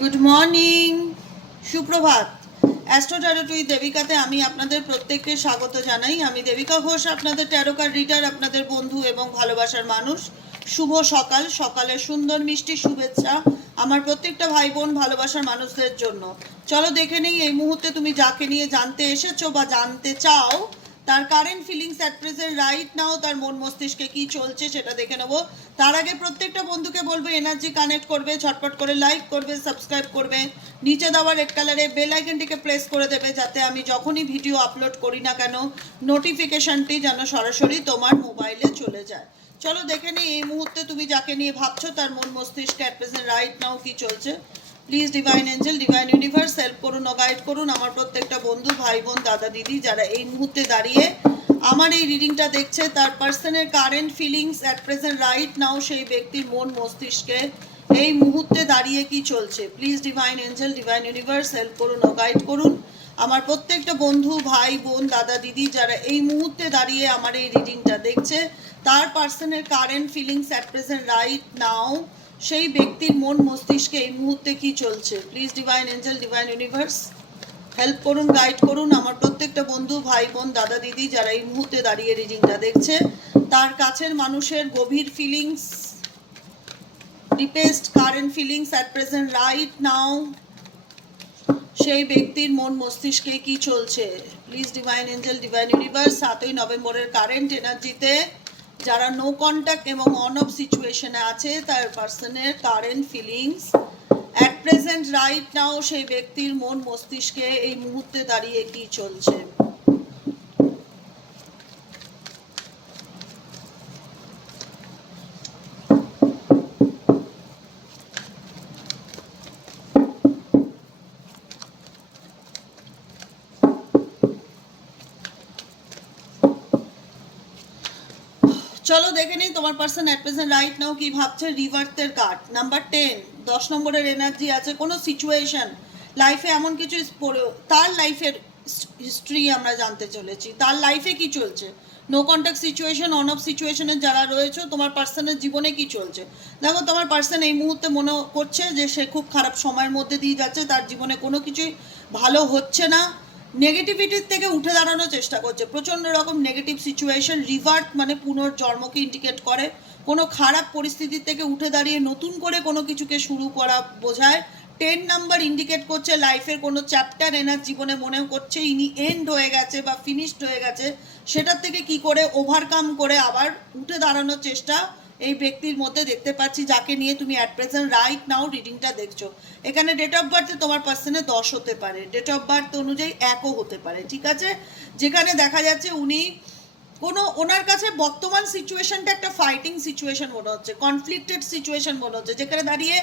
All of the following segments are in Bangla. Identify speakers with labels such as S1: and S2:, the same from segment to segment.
S1: গুড মর্নিং সুপ্রভাত। অ্যাস্ট্রো ট্যারো টুই দেবিকাতে আমি আপনাদের প্রত্যেককে স্বাগত জানাই। আমি দেবিকা ঘোষ, আপনাদের ট্যারোকার রিডার আপনাদের বন্ধু এবং ভালোবাসার মানুষ। শুভ সকাল, সকালে সুন্দর মিষ্টি শুভেচ্ছা আমার প্রত্যেকটা ভাই বোন ভালোবাসার মানুষদের জন্য। চলো দেখে নেই, এই মুহূর্তে তুমি যাকে নিয়ে জানতে এসেছ বা জানতে চাও তার current feelings at present right now তার মন মস্তিষ্কে কি চলছে সেটা দেখে নেব। তার আগে প্রত্যেকটা বন্ধুকে বলব এনার্জি কানেক্ট করবে ঝটপট করে লাইক করবে সাবস্ক্রাইব করবে। নিচে দেওয়া রেড কালারে বেল আইকনটিকে প্রেস করে দেবে যাতে আমি যখনই ভিডিও আপলোড করি না কেন নোটিফিকেশনটি যেন সরাসরি তোমার মোবাইলে চলে যায়। চলো দেখে নিই এই মুহূর্তে তুমি যাকে নিয়ে ভাবছ, তার মন মস্তিষ্কে অ্যাট প্রেজেন্ট রাইট নাও কি চলছে। Please divine angel divine universe help করুন ও গাইড করুন। আমার প্রত্যেকটা বন্ধু, ভাই, বোন, দাদা, দিদি, যারা এই মুহূর্তে দাঁড়িয়ে আমার এই রিডিংটা দেখছে, তার পার্সনের current feelings at present right now সেই ব্যক্তির মন, মস্তিষ্কে এই মুহূর্তে দাঁড়িয়ে কি চলছে? Please divine angel divine universe help করুন ও গাইড করুন। আমার প্রত্যেকটা বন্ধু, ভাই, বোন, দাদা, দিদি, যারা এই মুহূর্তে দাঁড়িয়ে আমার এই রিডিংটা দেখছে, তার পার্সনের current feelings at present right now সেই ব্যক্তির মন মস্তিষ্কে এই মুহূর্তে কি চলছে? Please divine angel divine universe help করুন গাইড করুন আমার প্রত্যেকটা বন্ধু, ভাই, বোন, দাদা, দিদি যারা এই মুহূর্তে দাঁড়িয়ে রিডিংটা দেখছে। তার কাছের মানুষের গভীর feelings deepest current feelings at present right now সেই ব্যক্তির মন মস্তিষ্কে কি চলছে? Please divine angel divine universe সাতই নভেম্বরের কারেন্ট এনার্জিতে যারা নো কন্ট্যাক্ট এবং অন অফ সিচুয়েশনে আছে, তার পার্সনের current feelings at present right now সেই ব্যক্তির মন মস্তিষ্কে এই মুহূর্তে দাঁড়িয়ে কি চলছে? চলো দেখে নিই তোমার person at present right now কি ভাবছে রিভার্থের কার্ড নাম্বার টেন দশ নম্বরের এনার্জি আছে, কোনো সিচুয়েশন লাইফে এমন কিছু তার লাইফের হিস্ট্রি আমরা জানতে চলেছি। তার লাইফে কি চলছে? No contact situation on off সিচুয়েশনে যারা রয়েছে, তোমার পার্সনের জীবনে কি চলছে? দেখো, তোমার পার্সন এই মুহূর্তে মনে করছে যে সে খুব খারাপ সময়ের মধ্যে দিয়ে যাচ্ছে, তার জীবনে কোনো কিছুই ভালো হচ্ছে না। নেগেটিভিটির থেকে উঠে দাঁড়ানোর চেষ্টা করছে। প্রচণ্ড রকম নেগেটিভ সিচুয়েশন রিভার্ট মানে পুনর্জন্মকে ইন্ডিকেট করে। কোনো খারাপ পরিস্থিতি থেকে উঠে দাঁড়িয়ে নতুন করে কোনো কিছুকে শুরু করা বোঝায়। টেন নাম্বার ইন্ডিকেট করছে লাইফের কোনো চ্যাপ্টার এনার জীবনে মনে করছে, ইনি এন্ড হয়ে গেছে বা ফিনিশড হয়ে গেছে। সেটার থেকে কি করে ওভারকাম করে আবার উঠে দাঁড়ানোর চেষ্টা এই ব্যক্তির মধ্যে দেখতে পাচ্ছি যাকে নিয়ে তুমি অ্যাট প্রেজেন্ট রাইট নাও রিডিংটা দেখছ। এখানে ডেট অফ বার্থে তোমার পার্সনে দশ হতে পারে। ডেট অফ বার্থ অনুযায়ী একও হতে পারে, ঠিক আছে? যেখানে দেখা যাচ্ছে উনি কোনো, ওনার কাছে বর্তমান সিচুয়েশনটা একটা ফাইটিং সিচুয়েশন মনে হচ্ছে কনফ্লিক্টেড সিচুয়েশন মনে হচ্ছে। যেখানে দাঁড়িয়ে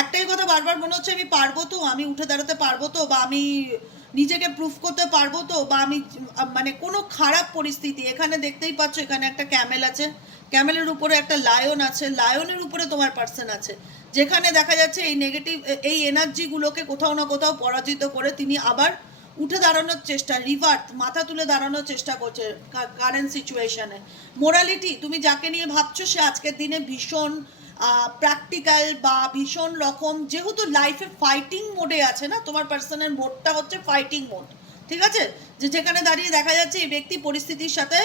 S1: একটাই কথা বারবার মনে হচ্ছে, আমি পারব তো? আমি উঠে দাঁড়াতে পারব তো? বা আমি নিজেকে প্রুফ করতে পারব তো? বা আমি মানে কোনো খারাপ পরিস্থিতি, এখানে দেখতেই পাচ্ছ এখানে একটা ক্যামেল আছে। ক্যামেলের উপরে একটা লায়ন আছে লায়নের উপরে তোমার পার্সন আছে। যেখানে দেখা যাচ্ছে এই নেগেটিভ এই এনার্জিগুলোকে কোথাও না কোথাও পরাজিত করে তিনি আবার উঠে দাঁড়ানোর চেষ্টা রিভার্ট মাথা তুলে দাঁড়ানোর চেষ্টা করছে কারেন্ট সিচুয়েশনে মোরালিটি তুমি যাকে নিয়ে ভাবছ সে আজকের দিনে ভীষণ প্র্যাকটিক্যাল বা ভীষণ রকম, যেহেতু লাইফে ফাইটিং মোডে আছে না, তোমার পার্সনের মোডটা হচ্ছে ফাইটিং মোড ঠিক আছে? যে যেখানে দাঁড়িয়ে দেখা যাচ্ছে এই ব্যক্তি পরিস্থিতির সাথে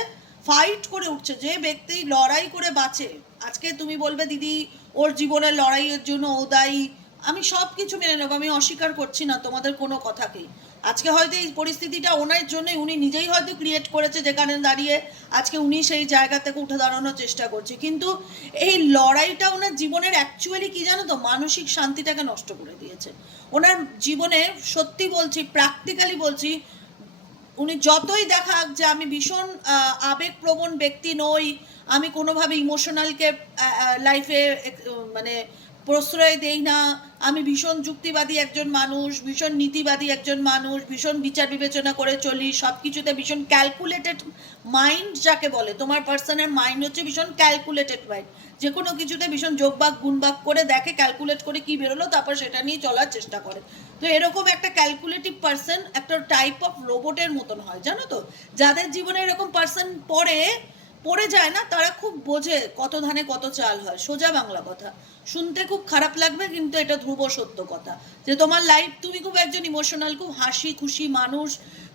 S1: ফাইট করে উঠছে, যে ব্যক্তি লড়াই করে বাঁচে। আজকে তুমি বলবে, দিদি, ওর জীবনের লড়াইয়ের জন্য ও দায়ী। আমি সব কিছু মেনে নেব, আমি অস্বীকার করছি না, তোমাদের কোনো কথাকেই। আজকে হয়তো এই পরিস্থিতিটা ওনার জন্যই, উনি নিজেই হয়তো ক্রিয়েট করেছে যেখানে দাঁড়িয়ে আজকে উনি সেই জায়গা থেকে উঠে দাঁড়ানোর চেষ্টা করছে। কিন্তু এই লড়াইটা ওনার জীবনের অ্যাকচুয়ালি কি জানো তো, মানসিক শান্তিটাকে নষ্ট করে দিয়েছে। ওনার জীবনে সত্যি বলছি প্র্যাকটিক্যালি বলছি উনি যতই দেখাক যে আমি ভীষণ আবেগপ্রবণ ব্যক্তি নই আমি কোনোভাবে ইমোশনালকে লাইফে মানে প্রশ্রয় দেই না। আমি ভীষণ যুক্তিবাদী একজন মানুষ, ভীষণ নীতিবাদী একজন মানুষ, ভীষণ বিচার বিবেচনা করে চলি সব কিছুতে ভীষণ ক্যালকুলেটেড মাইন্ড যাকে বলে, তোমার পার্সনের মাইন্ড হচ্ছে ভীষণ ক্যালকুলেটেড মাইন্ড যে কোনো কিছুতে ভীষণ যোগবাগ গুণবাগ করে দেখে ক্যালকুলেট করে কি বেরোলো, তারপর সেটা নিয়ে চলার চেষ্টা করে। তো এরকম একটা ক্যালকুলেটিভ পার্সন একটা টাইপ অফ রোবটের মতন হয়, জানো তো? যাদের জীবনে এরকম পার্সন পড়ে পড়ে যায় না, তারা খুব বোঝে কত ধানে কত চাল হয়। সোজা বাংলা কথা। শুনতে খুব খারাপ লাগবে, কিন্তু এটা ধ্রুব সত্য কথা। যে তোমার লাইফ তুমি খুব একজন ইমোশনাল খুব হাসি খুশি মানুষ,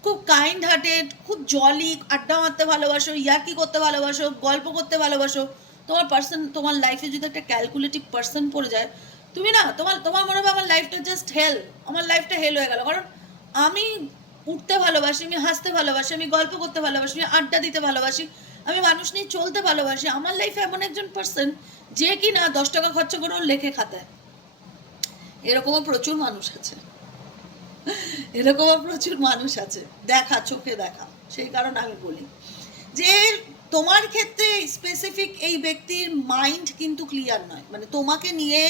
S1: খুব কাইন্ড হার্টেড খুব জলি আড্ডা মারতে ভালোবাসো, ইয়ার্কি করতে ভালোবাসো, গল্প করতে ভালোবাসো। তোমার পার্সন তোমার লাইফে যদি একটা ক্যালকুলেটিভ পার্সন পড়ে যায়, তুমি না, তোমার তোমার মনে হবে আমার লাইফটা জাস্ট হেল আমার লাইফটা হেল হয়ে গেল। কারণ আমি উঠতে ভালোবাসি, আমি হাসতে ভালোবাসি, আমি গল্প করতে ভালোবাসি, আমি আড্ডা দিতে ভালোবাসি আমি মানুষ নিয়ে চলতে ভালোবাসি। আমার লাইফে এমন একজন পার্সন যে কি না দশ টাকা খরচা করেও লেখে খাতায় এরকমও প্রচুর মানুষ আছে। এরকমও প্রচুর মানুষ আছে। দেখা, চোখে দেখা। সেই কারণে আমি বলি যে তোমার ক্ষেত্রে স্পেসিফিক এই ব্যক্তির মাইন্ড কিন্তু ক্লিয়ার নয়। মানে তোমাকে নিয়ে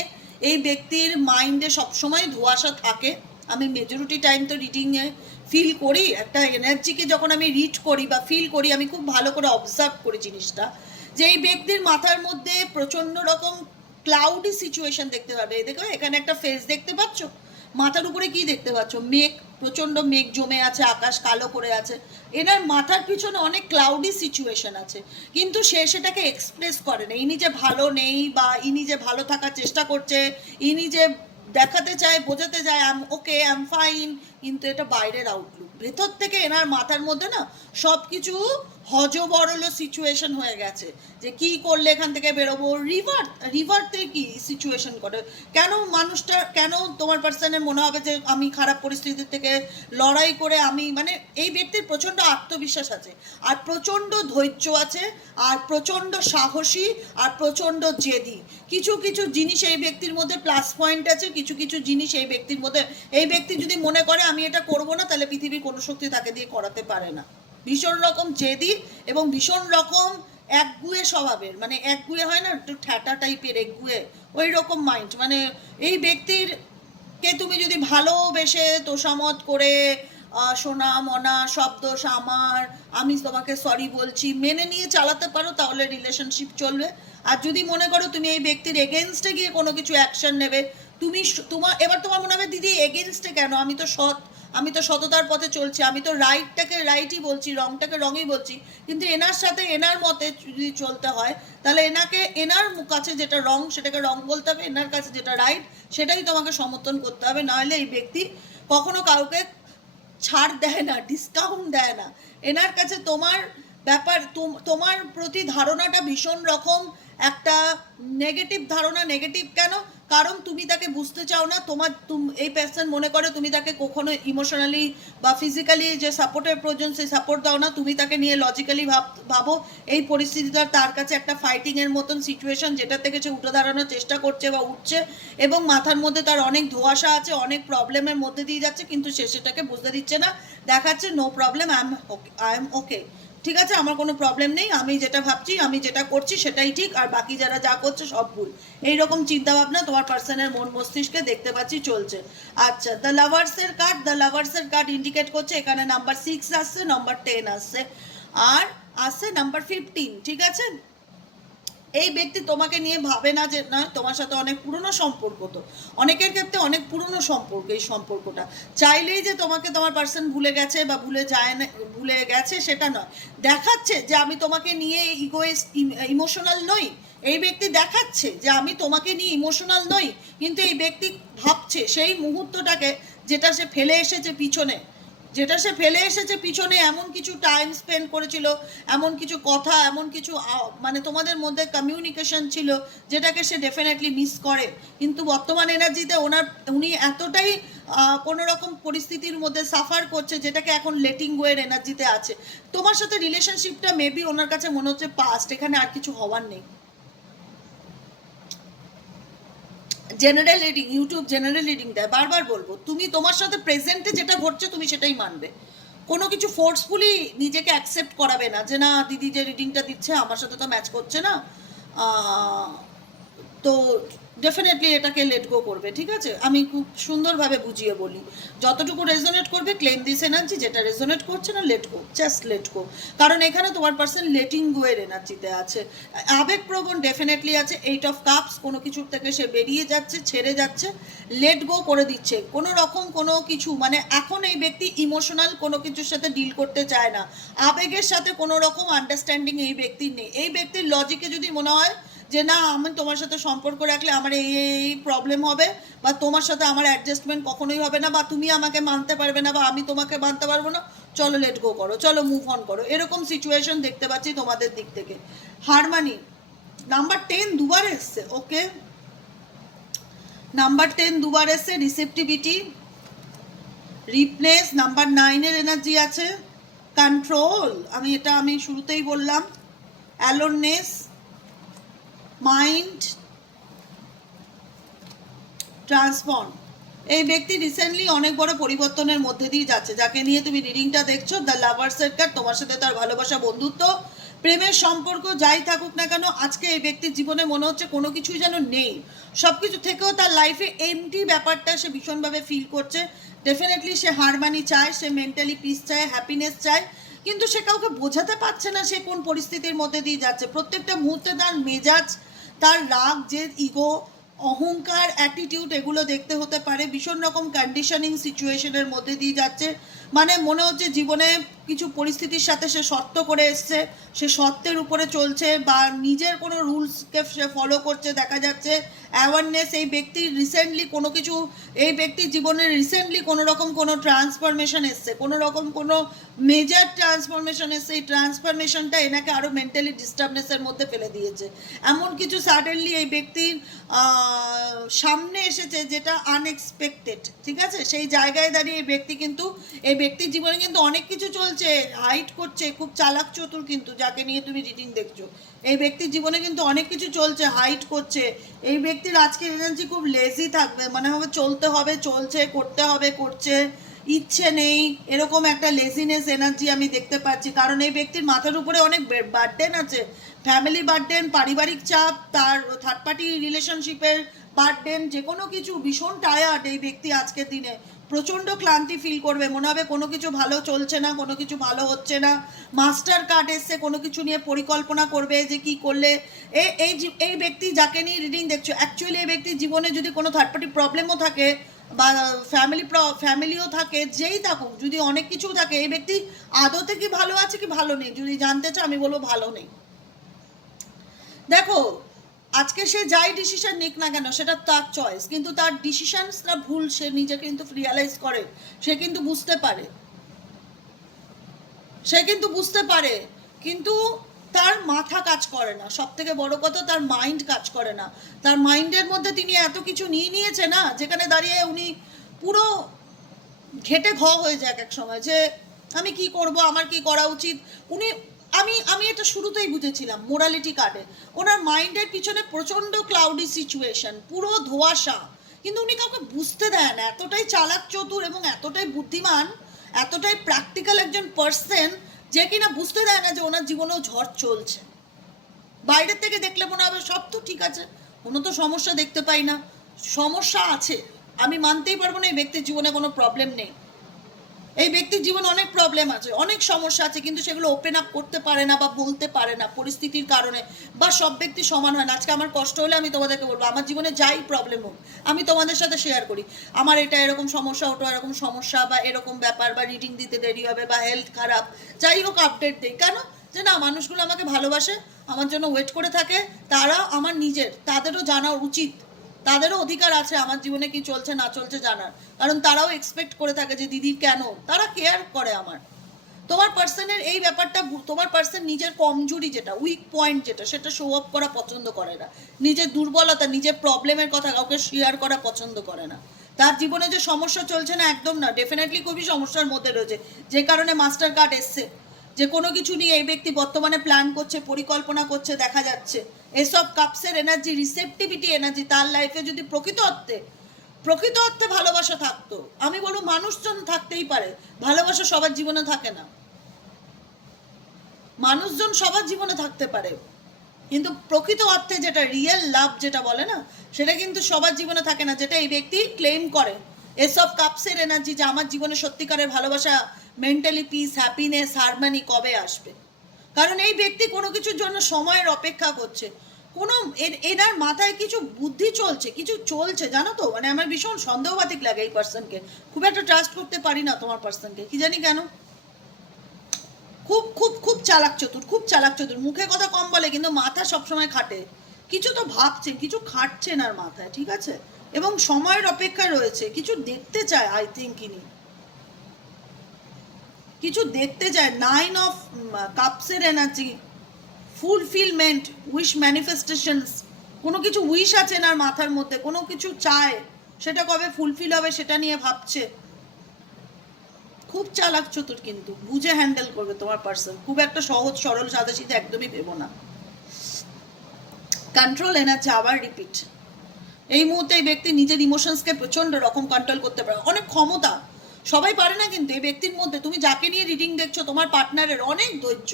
S1: এই ব্যক্তির মাইন্ডে সবসময় ধোঁয়াশা থাকে। আমি মেজরিটি টাইম তো রিডিংয়ে ফিল করি, একটা এনার্জিকে যখন আমি রিড করি বা ফিল করি, আমি খুব ভালো করে অবজার্ভ করি জিনিসটা। যে এই ব্যক্তির মাথার মধ্যে প্রচণ্ড রকম ক্লাউডি সিচুয়েশন দেখতে পাবে। দেখো, এখানে একটা ফেস দেখতে পাচ্ছ? মাথার উপরে কি দেখতে পাচ্ছ? মেঘ, প্রচণ্ড মেঘ জমে আছে, আকাশ কালো করে আছে। এনার মাথার পিছনে অনেক ক্লাউডি সিচুয়েশন আছে। কিন্তু সে সেটাকে এক্সপ্রেস করে না। ইনি যে ভালো নেই বা ইনি যে ভালো থাকার চেষ্টা করছে, ইনি যে দেখাতে চায় বোঝাতে চায় আম ওকে আম ফাইন কিন্তু এটা বাইরের আউটলুক ভেতর থেকে এনার মাথার মধ্যে না সব কিছু হজবরল সিচুয়েশন হয়ে গেছে। যে কি করলে এখান থেকে বেরোবো? রিভার রিভার থেকে কি সিচুয়েশন করে? কেন মানুষটা, কেন তোমার পার্সনের মনে হবে যে আমি খারাপ পরিস্থিতি থেকে লড়াই করে আমি মানে এই ব্যক্তির প্রচণ্ড আত্মবিশ্বাস আছে, আর প্রচণ্ড ধৈর্য আছে, আর প্রচণ্ড সাহসী, আর প্রচণ্ড জেদি। কিছু কিছু জিনিস এই ব্যক্তির মধ্যে প্লাস পয়েন্ট আছে, কিছু কিছু জিনিস এই ব্যক্তির মধ্যে। এই ব্যক্তি যদি মনে করে আমি এটা করব না, তাহলে পৃথিবীর কোনো শক্তি তাকে দিয়ে করাতে পারে না। ভীষণ রকম জেদি এবং ভীষণ রকম একগুয়ে স্বভাবের। মানে একগুয়ে হয় না, একটু ঠ্যাটা টাইপের একগুয়ে ওই রকম মাইন্ড মানে এই ব্যক্তির কে তুমি যদি ভালোবেসে তোষামত করে সোনা, মনা সব দোষ আমার আমি তোমাকে সরি বলছি, মেনে নিয়ে চালাতে পারো, তাহলে রিলেশনশিপ চলবে। আর যদি মনে করো তুমি এই ব্যক্তির এগেনস্টে গিয়ে কোনো কিছু অ্যাকশন নেবে, তুমি তোমার এবার তোমার মনে হবে, দিদি এগেনস্টে কেন? আমি তো সৎ আমি তো সততার পথে চলছি, আমি তো রাইটটাকে রাইটই বলছি রংটাকে রঙই বলছি, কিন্তু এনার সাথে, এনার মতে যদি চলতে হয়, তাহলে এনাকে, এনার কাছে যেটা রং সেটাকে রং বলতে হবে, এনার কাছে যেটা রাইট সেটাই তোমাকে সমর্থন করতে হবে, নাহলে এই ব্যক্তি কখনো কাউকে ছাড় দেয় না ডিসকাউন্ট দেয় না। এনার কাছে তোমার ব্যাপার, তোম- তোমার প্রতি ধারণাটা ভীষণ রকম, একটা নেগেটিভ ধারণা নেগেটিভ কেন? কারণ তুমি তাকে বুঝতে চাও না, তোমার তুম- এই পার্সন মনে করে তুমি তাকে কখনো ইমোশনালি বা ফিজিক্যালি যে সাপোর্টের প্রয়োজন সেই সাপোর্ট দাও না, তুমি তাকে নিয়ে লজিক্যালি ভাব, ভাবো। এই পরিস্থিতিটা তার কাছে একটা ফাইটিং এর মতন সিচুয়েশন যেটা থেকে সে উঠে দাঁড়ানোর চেষ্টা করছে বা উঠছে এবং মাথার মধ্যে তার অনেক ধোঁয়াশা আছে, অনেক প্রবলেমের মধ্যে দিয়ে যাচ্ছে, কিন্তু সে সেটাকে বুঝতে দিচ্ছে না। দেখাচ্ছে no problem I am I am okay ঠিক আছে? আমার কোনো প্রবলেম নেই। আমি যেটা ভাবছি, আমি যেটা করছি সেটাই ঠিক, আর বাকি যারা যা করছে সব ভুল। এইরকম চিন্তাভাবনা তোমার পার্সনের মন মস্তিষ্কে দেখতে পাচ্ছি চলছে। আচ্ছা দ্য লাভার্সের কার্ড দ্য লাভার্সের কার্ড ইন্ডিকেট করছে, এখানে নাম্বার সিক্স আসছে নাম্বার টেন আসছে, আর আসছে নাম্বার ফিফটিন ঠিক আছে? এই ব্যক্তি তোমাকে নিয়ে ভাবে না যে, না, তোমার সাথে অনেক পুরনো সম্পর্ক তো। অনেকের ক্ষেত্রে অনেক পুরনো সম্পর্ক এই সম্পর্কটা। চাইলেই যে তোমাকে তোমার পার্সন ভুলে গেছে বা ভুলে যায় না, ভুলে গেছে সেটা নয়। দেখাচ্ছে যে আমি তোমাকে নিয়ে ইগোয়েস ইমোশনাল নই। এই ব্যক্তি দেখাচ্ছে যে আমি তোমাকে নিয়ে ইমোশনাল নই। কিন্তু এই ব্যক্তি ভাবছে সেই মুহূর্তটাকে যেটা সে ফেলে এসেছে পিছনে। যেটা সে ফেলে এসেছে, পিছনে এমন কিছু টাইম স্পেন্ড করেছিল, এমন কিছু কথা, এমন কিছু মানে তোমাদের মধ্যে কমিউনিকেশন ছিল যেটাকে সে ডেফিনেটলি মিস করে। কিন্তু বর্তমান এনার্জিতে ওনার, উনি এতটাই কোনো রকম পরিস্থিতির মধ্যে সাফার করছে যেটাকে এখন লেটিং গোয়ের এনার্জিতে আছে। তোমার সাথে রিলেশনশিপটা মেবি ওনার কাছে মনে হচ্ছে পাস্ট এখানে আর কিছু হওয়ার নেই। General reading YouTube general reading দেয়, বারবার বলব, তুমি তোমার সাথে প্রেজেন্টে যেটা ঘটছে তুমি সেটাই মানবে। কোনো কিছু ফোর্সফুলি নিজেকে অ্যাকসেপ্ট করাবে না যে না, দিদি যে রিডিংটা দিচ্ছে, আমার সাথে তো ম্যাচ করছে না। তো ডেফিনেটলি এটাকে লেট গো করবে, ঠিক আছে? আমি খুব সুন্দরভাবে বুঝিয়ে বলি। যতটুকু রেজোনেট করবে ক্লেম দিস এনার্জি যেটা রেজোনেট করছে না let go just let go কারণ এখানে তোমার পার্সন লেটিং গো এর এনার্জিতে আছে। আবেগপ্রবণ ডেফিনেটলি আছে এইট অফ কাপস কোনো কিছুর থেকে সে বেরিয়ে যাচ্ছে, ছেড়ে যাচ্ছে লেট গো করে দিচ্ছে। কোনো রকম কোনো কিছু মানে এখন এই ব্যক্তি ইমোশনাল কোনো কিছুর সাথে ডিল করতে চায় না। আবেগের সাথে কোনো রকম আন্ডারস্ট্যান্ডিং এই ব্যক্তির নেই। এই ব্যক্তির লজিকে যদি মনে হয় যে না, আমি তোমার সাথে সম্পর্ক রাখলে আমার এই এই প্রবলেম হবে বা তোমার সাথে আমার অ্যাডজাস্টমেন্ট কখনোই হবে না বা তুমি আমাকে মানতে পারবে না বা আমি তোমাকে মানতে পারব না। চলো লেট গো করো, চলো মুভ অন করো। এরকম সিচুয়েশন দেখতে পাচ্ছি তোমাদের দিক থেকে। হারমানি নাম্বার টেন দুবার এসছে ওকে নাম্বার টেন দুবার এসছে রিসেপটিভিটি রিপ্লেস নাম্বার নাইনের এনার্জি আছে কন্ট্রোল আমি এটা আমি শুরুতেই বললাম অ্যালোননেস মাইন্ড ট্রান্সফর্ম এই ব্যক্তি রিসেন্টলি অনেক বড় পরিবর্তনের মধ্যে দিয়ে যাচ্ছে, যাকে নিয়ে তুমি রিডিংটা দেখছ দ্য লাভার্সের কার্ড তোমার সাথে তার ভালোবাসা, বন্ধুত্ব, প্রেমের সম্পর্ক যাই থাকুক না কেন, আজকে এই ব্যক্তির জীবনে মনে হচ্ছে কোনো কিছুই যেন নেই। সব কিছু থেকেও তার লাইফে এমটি ব্যাপারটা সে ভীষণভাবে ফিল করছে। ডেফিনেটলি সে হারমানি চায়, সে মেন্টালি পিস চায় হ্যাপিনেস চায়, কিন্তু সে কাউকে বোঝাতে পারছে না সে কোন পরিস্থিতির মধ্যে দিয়ে যাচ্ছে। প্রত্যেকটা মুহূর্তে তার মেজাজ তার রাগ যে ইগো অহংকার অ্যাটিটিউড এগুলো দেখতে হতে পারে। ভীষণ রকম কন্ডিশনিং সিচুয়েশনের মধ্যে দিয়ে যাচ্ছে। মানে মনে হচ্ছে জীবনে কিছু পরিস্থিতির সাথে সে শর্ত করে এসছে, সে শর্তের উপরে চলছে বা নিজের কোনো রুলসকে সে ফলো করছে, দেখা যাচ্ছে অ্যাওয়ারনেস এই ব্যক্তির রিসেন্টলি কোনো কিছু, এই ব্যক্তির জীবনে রিসেন্টলি কোনো রকম কোনো ট্রান্সফরমেশন এসছে, কোনো রকম কোনো মেজর ট্রান্সফরমেশন এসছে, এই ট্রান্সফরমেশনটা এনাকে আরও মেন্টালি ডিস্টার্বনেসের মধ্যে ফেলে দিয়েছে। এমন কিছু সাডেনলি এই ব্যক্তির সামনে এসেছে যেটা আনএক্সপেক্টেড ঠিক আছে? সেই জায়গায় দাঁড়িয়ে এই ব্যক্তি কিন্তু এই ব্যক্তির জীবনে কিন্তু অনেক কিছু চলছে হাইট করছে, খুব চালাক চতুর কিন্তু, যাকে নিয়ে তুমি রিডিং দেখছ। এই ব্যক্তির জীবনে কিন্তু অনেক কিছু চলছে হাইট করছে। এই ব্যক্তির আজকের এনার্জি খুব লেজি থাকবে মানে হবে চলতে হবে, চলছে, করতে হবে, করছে, ইচ্ছে নেই, এরকম একটা লেজিনেস এনার্জি আমি দেখতে পাচ্ছি। কারণ এই ব্যক্তির মাথার উপরে অনেক বার্ডেন আছে। ফ্যামিলি বার্ডেন পারিবারিক চাপ, তার থার্ড পার্টি রিলেশনশিপের বার্ডেন যে কোনো কিছু, ভীষণ টায়ার্ড এই ব্যক্তি আজকের দিনে। প্রচণ্ড ক্লান্তি ফিল করবে। মনে হবে কোনো কিছু ভালো চলছে না, কোনো কিছু ভালো হচ্ছে না। মাস্টার কার্ড এসছে, কোনো কিছু নিয়ে পরিকল্পনা করবে যে কি করলে। এই এই ব্যক্তি যাকে নিয়ে রিডিং দেখছ অ্যাকচুয়ালি এই ব্যক্তির জীবনে যদি কোনো থার্ড পার্টি প্রবলেমও থাকে বা ফ্যামিলি ফ্যামিলিও থাকে, যেই থাকুক, যদি অনেক কিছু থাকে, এই ব্যক্তি আদতে কি ভালো আছে কি ভালো নেই? যদি জানতে চাও আমি বলব ভালো নেই। দেখো আজকে সে যাই ডিসিশন নিক না কেন, সেটা তার চয়েস কিন্তু তার ডিসিশনসটা ভুল, সে নিজে কিন্তু রিয়ালাইজ করে, সে কিন্তু বুঝতে পারে। সে কিন্তু বুঝতে পারে, কিন্তু তার মাথা কাজ করে না। সব থেকে বড় কথা, তার মাইন্ড কাজ করে না। তার মাইন্ডের মধ্যে তিনি এত কিছু নিয়ে নিয়েছে না, যেখানে দাঁড়িয়ে উনি পুরো ঘেটে ঘ হয়ে যায় এক এক সময়, যে আমি কি করব, আমার কি করা উচিত? উনি আমি আমি এটা শুরুতেই বুঝেছিলাম মোরালিটি কার্ডে ওনার মাইন্ডের পিছনে প্রচণ্ড ক্লাউডি সিচুয়েশন পুরো ধোয়াশা। কিন্তু উনি কাউকে বুঝতে দেয় না এতটাই চালাক চতুর এবং এতটাই বুদ্ধিমান, এতটাই প্র্যাকটিক্যাল একজন পার্সন যে কিনা বুঝতে দেয় না যে ওনার জীবনেও ঝড় চলছে। বাইরের থেকে দেখলে মনে হবে সব তো ঠিক আছে, কোনো তো সমস্যা দেখতে পাই না। সমস্যা আছে, আমি মানতেই পারব না এই ব্যক্তির জীবনে কোনো প্রবলেম নেই। এই ব্যক্তির জীবনে অনেক প্রবলেম আছে, অনেক সমস্যা আছে, কিন্তু সেগুলো ওপেন আপ করতে পারে না বা বলতে পারে না পরিস্থিতির কারণে বা সব ব্যক্তি সমান হয় না। আজকে আমার কষ্ট হলে আমি তোমাদেরকে বলব, আমার জীবনে যাই প্রবলেম হোক, আমি তোমাদের সাথে শেয়ার করি। আমার এটা এরকম সমস্যা, ওটা এরকম সমস্যা বা এরকম ব্যাপার বা রিডিং দিতে দেরি হবে বা হেলথ খারাপ, যাই হোক আপডেট দিই। কেন? যে না, মানুষগুলো আমাকে ভালোবাসে, আমার জন্য ওয়েট করে থাকে, তারা আমার নিজের, তাদেরও জানা উচিত তাদেরও অধিকার আছে, আমার জীবনে কি চলছে, না চলছে জানার। কারণ তারাও এক্সপেক্ট করে থাকে যে দিদির কেন? তারা কেয়ার করে আমার। তোমার পার্সনের এই ব্যাপারটা তোমার পার্সন নিজের কমজোরি যেটা উইক পয়েন্ট যেটা, সেটা শো আপ করা পছন্দ করে না। নিজের দুর্বলতা, নিজের প্রবলেমের কথা কাউকে শেয়ার করা পছন্দ করে না। তার জীবনে যে সমস্যা চলছে না, একদম না। ডেফিনেটলি খুবই সমস্যার মধ্যে রয়েছে। যে কারণে মাস্টার কার্ড এসছে। যে কোনো কিছু নিয়ে এই ব্যক্তি বর্তমানে প্ল্যান করছে, পরিকল্পনা করছে, দেখা যাচ্ছে। এসব কাপসের এনার্জি রিসেপটিভিটি এনার্জি তার লাইফে যদি প্রকৃত অর্থে প্রকৃত অর্থে ভালোবাসা থাকতো, আমি বলব মানুষজন থাকতেই পারে, ভালোবাসা সবার জীবনে থাকে না। মানুষজন সবার জীবনে থাকতে পারে, কিন্তু প্রকৃত অর্থে যেটা রিয়েল লাভ যেটা বলে না, সেটা কিন্তু সবার জীবনে থাকে না, যেটা এই ব্যক্তি ক্লেম করে। এসব কাপসের এনার্জি যে আমার জীবনে সত্যিকারের ভালোবাসা মেন্টালি পিস হ্যাপিনেস হারমানি কবে আসবে? কারণ এই ব্যক্তি কোনো কিছুর জন্য সময়ের অপেক্ষা করছে। কোনো এনার মাথায় কিছু বুদ্ধি চলছে, কিছু চলছে, জানো তো? মানে আমার ভীষণ সন্দেহবাতিক লাগে এই পার্সনকে খুব একটা ট্রাস্ট করতে পারি না তোমার পার্সনকে কি। জানি কেন? খুব খুব খুব চালাক চতুর, খুব চালাক চতুর। মুখে কথা কম বলে, কিন্তু মাথা সবসময় খাটে। কিছু তো ভাবছে, কিছু খাটছে না মাথায়, ঠিক আছে? এবং সময়ের অপেক্ষা রয়েছে। কিছু দেখতে চায় আই থিঙ্ক ইনি। কিছু দেখতে চায় নাইন অফ কাপসের এনার্জি ফুলফিলমেন্ট উইশ ম্যানিফেস্টেশনস কোনো কিছু উইশ আছে না মাথার মধ্যে, কোনো কিছু চায়, সেটা কবে ফুলফিল হবে সেটা নিয়ে ভাবছে। খুব চালাক চতুর কিন্তু, বুঝে হ্যান্ডেল করবে তোমার পার্সন খুব একটা সহজ, সরল সাদা একদমই ভেবো না। কন্ট্রোল এনার্জি আবার রিপিট এই মুহূর্তে এই ব্যক্তি নিজের ইমোশনসকে প্রচণ্ড রকম কন্ট্রোল করতে পারে। অনেক ক্ষমতা। সবাই পারে না কিন্তু এই ব্যক্তির মধ্যে। তুমি যাকে নিয়ে রিডিং দেখছ, তোমার পার্টনারের অনেক ধৈর্য।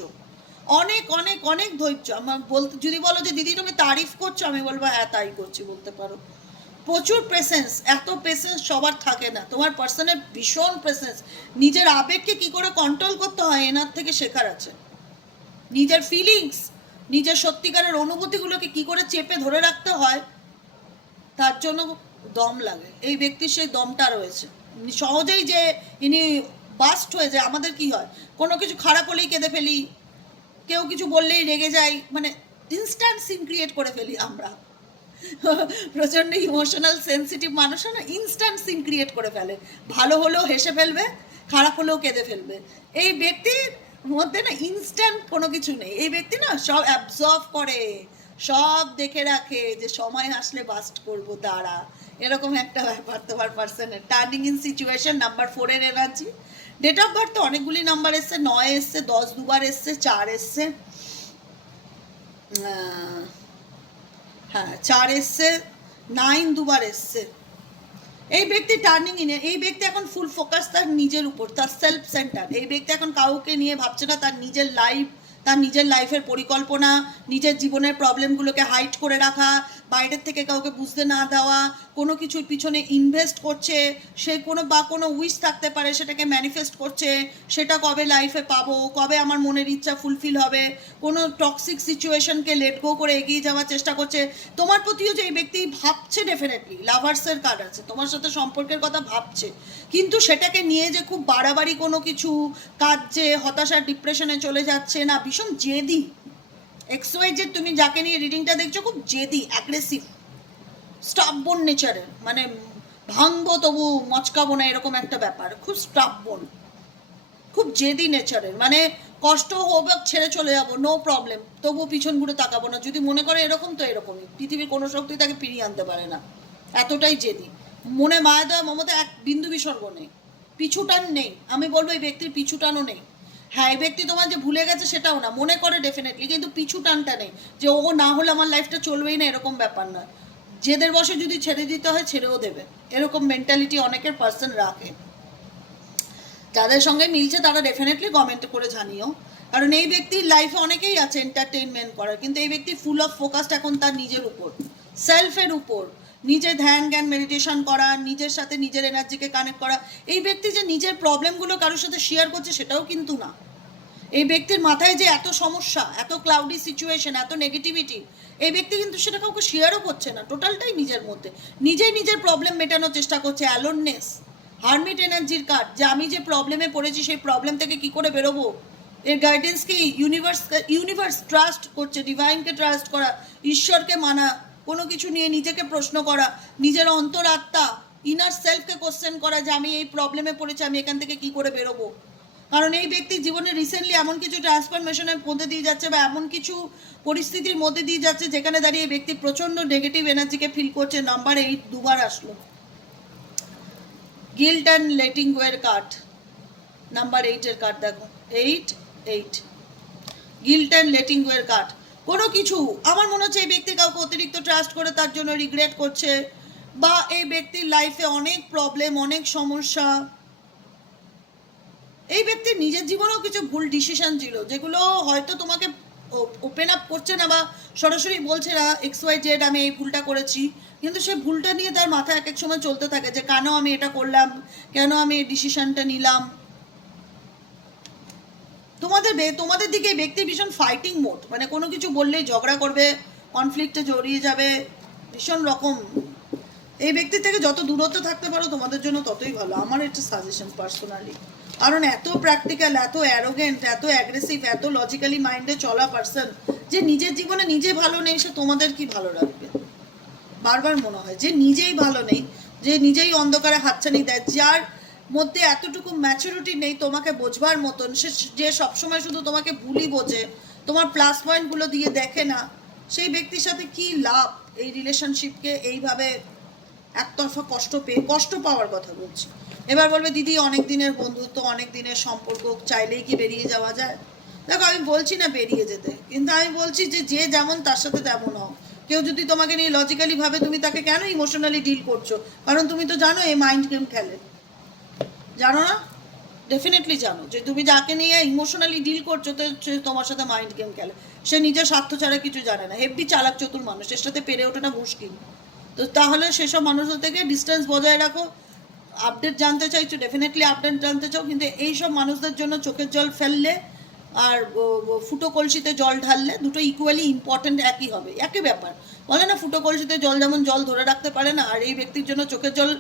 S1: অনেক অনেক অনেক ধৈর্য। আমার বলতে, যদি বলো যে, দিদি, তুমি তারিফ করছ? আমি বলব হ্যাঁ তাই করছি, বলতে পারো। প্রচুর প্রেসেন্স এত প্রেসেন্স সবার থাকে না। তোমার পার্সনের ভীষণ প্রেসেন্স নিজের আবেগকে কি করে কন্ট্রোল করতে হয়, এনার থেকে শেখার আছে। নিজের ফিলিংস নিজের সত্যিকারের অনুভূতিগুলোকে কি করে চেপে ধরে রাখতে হয় তার জন্য দম লাগে। এই ব্যক্তির সেই দমটা রয়েছে। সহজেই যে ইনি বাস্ট হয়ে যায়, আমাদের কি হয়? কোনো কিছু খারাপ হলেই কেঁদে ফেলি। কেউ কিছু বললেই রেগে যাই। মানে ইনস্ট্যান্ট সিন ক্রিয়েট করে ফেলি আমরা। প্রচণ্ড ইমোশনাল সেন্সিটিভ মানুষও না ইনস্ট্যান্ট সিন ক্রিয়েট করে ফেলে। ভালো হলেও হেসে ফেলবে, খারাপ হলেও কেঁদে ফেলবে। এই ব্যক্তির মধ্যে না ইনস্ট্যান্ট কোনো কিছু নেই। এই ব্যক্তি না সব অ্যাবজর্ভ করে। সব দেখে রাখে যে সময় আসলে বাস্ট করব, দাঁড়া। এরকম একটা ব্যাপার তোমার পার্সনের টার্নিং ইন সিচুয়েশন নাম্বার ফোরের এনার্জি ডেট অফ বার্থ তো অনেকগুলি নাম্বার এসছে, নয় এসছে, দশ দুবার এসছে, চার এসছে। হ্যাঁ চার এসছে নাইন দুবার এসছে। এই ব্যক্তি টার্নিং ইনে এই ব্যক্তি এখন ফুল ফোকাস তার নিজের উপর, তার সেলফ সেন্টার এই ব্যক্তি এখন কাউকে নিয়ে ভাবছে না, তার নিজের লাইফ তার নিজের লাইফের পরিকল্পনা নিজের জীবনের প্রবলেমগুলোকে হাইট করে রাখা বাইরের থেকে কাউকে বুঝতে না দেওয়া, কোনো কিছুর পিছনে ইনভেস্ট করছে, সে কোনো বা কোনো উইশ থাকতে পারে সেটাকে ম্যানিফেস্ট করছে, সেটা কবে লাইফে পাবো, কবে আমার মনের ইচ্ছা ফুলফিল হবে, কোনো টক্সিক সিচুয়েশনকে লেট গো করে এগিয়ে যাওয়ার চেষ্টা করছে। তোমার প্রতিও যে এই ব্যক্তি ভাবছে ডেফিনেটলি লাভার্সের কার্ড আছে, তোমার সাথে সম্পর্কের কথা ভাবছে, কিন্তু সেটাকে নিয়ে যে খুব বাড়াবাড়ি কোনো কিছু কাজ যে হতাশার ডিপ্রেশনে চলে যাচ্ছে না, ভীষণ জেদি। এক্স ওয়াই যে তুমি যাকে নিয়ে রিডিংটা দেখছ, খুব জেদি অ্যাগ্রেসিভ স্টাবন নেচারের মানে ভাঙবো তবু মচকাবো না, এরকম একটা ব্যাপার, খুব স্টাবন খুব জেদি নেচারের মানে কষ্ট হবে, ছেড়ে চলে যাব নো প্রবলেম তবু পিছন ঘুরে তাকাবো না, যদি মনে করে এরকম, তো এরকমই, পৃথিবীর কোনো শক্তি তাকে ফিরিয়ে আনতে পারে না, এতটাই জেদি, মনে মায়া দেওয়া মমতা এক বিন্দু বিসর্গ নেই, পিছুটান নেই, আমি বলব এই ব্যক্তির পিছুটানও নেই হ্যাঁ এই ব্যক্তি তোমার যে ভুলে গেছে সেটাও না, মনে করে ডেফিনেটলি কিন্তু পিছু টানটা নেই। যে ও না হলে আমার লাইফটা চলবেই না, এরকম ব্যাপার নয়। জেদের বসে যদি ছেড়ে দিতে হয়, ছেড়েও দেবে। এরকম মেন্টালিটি অনেকের পার্সন রাখে। যাদের সঙ্গে মিলছে, তারা ডেফিনেটলি কমেন্ট করে জানিও। কারণ এই ব্যক্তির লাইফে অনেকেই আছে এন্টারটেনমেন্ট করার, কিন্তু এই ব্যক্তি ফুল অফ ফোকাসড এখন তার নিজের উপর। সেলফের উপর। নিজে ধ্যান জ্ঞান মেডিটেশন করা, নিজের সাথে নিজের এনার্জিকে কানেক্ট করা, এই ব্যক্তি যে নিজের প্রবলেমগুলো কারোর সাথে শেয়ার করছে সেটাও কিন্তু না। এই ব্যক্তির মাথায় যে এত সমস্যা, এত ক্লাউডি সিচুয়েশন এত নেগেটিভিটি এই ব্যক্তি কিন্তু সেটা কাউকে শেয়ারও করছে না টোটালটাই নিজের মধ্যে। নিজেই নিজের প্রবলেম মেটানোর চেষ্টা করছে অ্যালোননেস হারমিট এনার্জির কার্ড যে আমি যে প্রবলেমে পড়েছি সেই প্রবলেম থেকে কি করে বেরোবো? এর গাইডেন্স কি ইউনিভার্স ইউনিভার্স ট্রাস্ট করছে ডিভাইনকে ট্রাস্ট করা, ঈশ্বরকে মানা কোনো কিছু নিয়ে নিজেকে প্রশ্ন করা, নিজের অন্তরাত্মা ইনার সেলফকে কোশ্চেন করা যে আমি এই প্রবলেমে পড়েছি, আমি এখান থেকে কি করে বেরোবো? কারণ এই ব্যক্তি জীবনে রিসেন্টলি এমন কিছু ট্রান্সফরমেশনের মধ্যে দিয়ে যাচ্ছে বা এমন কিছু পরিস্থিতির মধ্যে দিয়ে যাচ্ছে যেখানে দাঁড়িয়ে এই ব্যক্তি প্রচণ্ড নেগেটিভ এনার্জিকে ফিল করছে। নাম্বার এইট দুবার আসলো। গিল্ট অ্যান্ড লেটিং গোয়ের কার্ড নাম্বার এইটের কার্ড দেখো। Eight eight guilt and letting গোয়ের card কোনো কিছু। আমার মনে হচ্ছে এই ব্যক্তি কাউকে অতিরিক্ত ট্রাস্ট করে তার জন্য রিগ্রেট করছে বা এই ব্যক্তির লাইফে অনেক প্রবলেম অনেক সমস্যা। এই ব্যক্তির নিজের জীবনেও কিছু ভুল ডিসিশন ছিল, যেগুলো হয়তো তোমাকে ওপেন আপ করছে না বা সরাসরি বলছে না এক্স ওয়াই জেড আমি এই ভুলটা করেছি। কিন্তু সে ভুলটা নিয়ে তার মাথায় এক এক সময় চলতে থাকে যে, কেন আমি এটা করলাম? কেন আমি এই ডিসিশনটা নিলাম? তোমাদের তোমাদের দিকে ব্যক্তি ভীষণ ফাইটিং মোড মানে কোনো কিছু বললেই ঝগড়া করবে কনফ্লিক্টে জড়িয়ে যাবে, ভীষণ রকম। এই ব্যক্তির থেকে যত দূরত্ব থাকতে পারো, তোমাদের জন্য ততই ভালো। আমার একটা সাজেশন পার্সোনালি কারণ এত প্র্যাকটিক্যাল এত অ্যারোগেন্ট এত অ্যাগ্রেসিভ এত লজিক্যালি মাইন্ডে চলা পার্সন যে নিজের জীবনে নিজে ভালো নেই, সে তোমাদের কি ভালো রাখবে? বারবার মনে হয়, যে নিজেই ভালো নেই, যে নিজেই অন্ধকারে হাতছানি দেয়, যার মধ্যে এতটুকু ম্যাচুরিটি নেই তোমাকে বোঝবার মতন। সে যে সবসময় শুধু তোমাকে ভুলই বোঝে, তোমার প্লাস পয়েন্টগুলো দিয়ে দেখে না, সেই ব্যক্তির সাথে কি লাভ এই রিলেশনশিপকে এইভাবে একতরফা কষ্ট পেয়ে, কষ্ট পাওয়ার কথা বলছি। এবার বলবে, দিদি, অনেক দিনের বন্ধুত্ব, অনেক দিনের সম্পর্ক, চাইলেই কি বেরিয়ে যাওয়া যায়? দেখো, আমি বলছি না বেরিয়ে যেতে, কিন্তু আমি বলছি যে যে যেমন তার সাথে তেমন হও। কেউ যদি তোমাকে নিয়ে লজিক্যালি ভাবে তুমি তাকে কেন ইমোশনালি ডিল করছ? কারণ তুমি তো জানো এই মাইন্ড গেম খেলে। জানো না? ডেফিনেটলি জানো। যে তুমি যাকে নিয়ে ইমোশনালি ডিল করছ, তো সে তোমার সাথে মাইন্ড গেম খেলে। সে নিজের স্বার্থ ছাড়া কিছু জানে না। হেব্বি চালাক চতুর মানুষ। এর সাথে পেরে ওঠাটা মুশকিল। তো তাহলে সেসব মানুষদের থেকে ডিস্টেন্স বজায় রাখো। আপডেট জানতে চাইছো ডেফিনেটলি আপডেট জানতে চাও, কিন্তু এইসব মানুষদের জন্য চোখের জল ফেললে আর ফুটো কলসিতে জল ঢাললে দুটো ইকুয়ালি ইম্পর্টেন্ট একই হবে। একই ব্যাপার। বলে না, ফুটো কলসিতে জল যেমন জল ধরে রাখতে পারে না, আর এই ব্যক্তির জন্য চোখের জল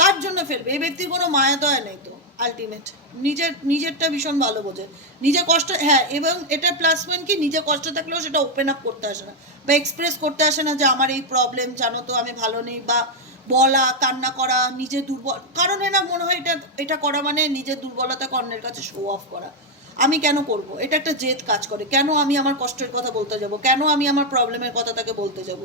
S1: কার জন্য ফেলবে? এই ব্যক্তির কোনো মায়া দয়া নেই তো আলটিমেট নিজের, নিজেরটা ভীষণ ভালো বোঝে। নিজে কষ্ট হ্যাঁ এবং এটা প্লাস পয়েন্ট কি? নিজে কষ্ট থাকলেও সেটা ওপেন আপ করতে আসে না বা এক্সপ্রেস করতে আসে না যে আমার এই প্রবলেম জানো তো আমি ভালো নেই বা বলা, কান্না করা নিজের দুর্বল। কারণ এরা মনে হয় এটা এটা করা মানে নিজের দুর্বলতা অন্যের কাছে শো অফ করা। আমি কেন করব? এটা একটা জেদ কাজ করে। কেন আমি আমার কষ্টের কথা বলতে যাব? কেন আমি আমার প্রবলেমের কথা তাকে বলতে যাব?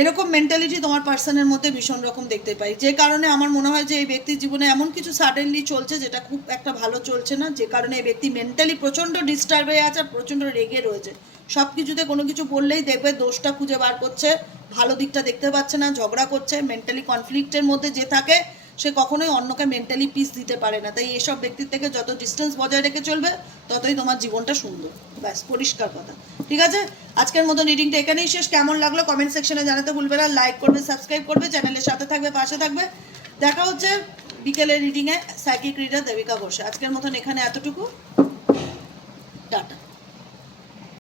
S1: এরকম মেন্টালিটি তোমার পার্সনের মধ্যে ভীষণ রকম দেখতে পাই। যে কারণে আমার মনে হয় যে এই ব্যক্তির জীবনে এমন কিছু সাডেনলি চলছে যেটা খুব একটা ভালো চলছে না, যে কারণে এই ব্যক্তি মেন্টালি প্রচণ্ড ডিস্টার্ব হয়ে আছে আর প্রচণ্ড রেগে রয়েছে। সব কিছুতে কোনো কিছু বললেই দেখবে দোষটা খুঁজে বার করছে, ভালো দিকটা দেখতে পাচ্ছে না, ঝগড়া করছে মেন্টালি কনফ্লিক্টের মধ্যে যে থাকে সে কখনোই অন্যকে মেন্টালি পিস দিতে পারে না। তাই এসব ব্যক্তির থেকে যত ডিস্টেন্স বজায় রেখে চলবে, ততই তোমার জীবনটা সুন্দর। ব্যাস, পরিষ্কার কথা। ঠিক আছে? আজকের মতো রিডিংটা এখানেই শেষ। কেমন লাগল কমেন্ট সেকশনে জানাতে ভুলবে না। লাইক করবে সাবস্ক্রাইব করবে চ্যানেলের সাথে থাকবে, পাশে থাকবে। দেখা হচ্ছে বিকেলের রিডিংয়ে সাইকিক রিডার দেবিকা ঘোষে আজকের মতন এখানে এতটুকু।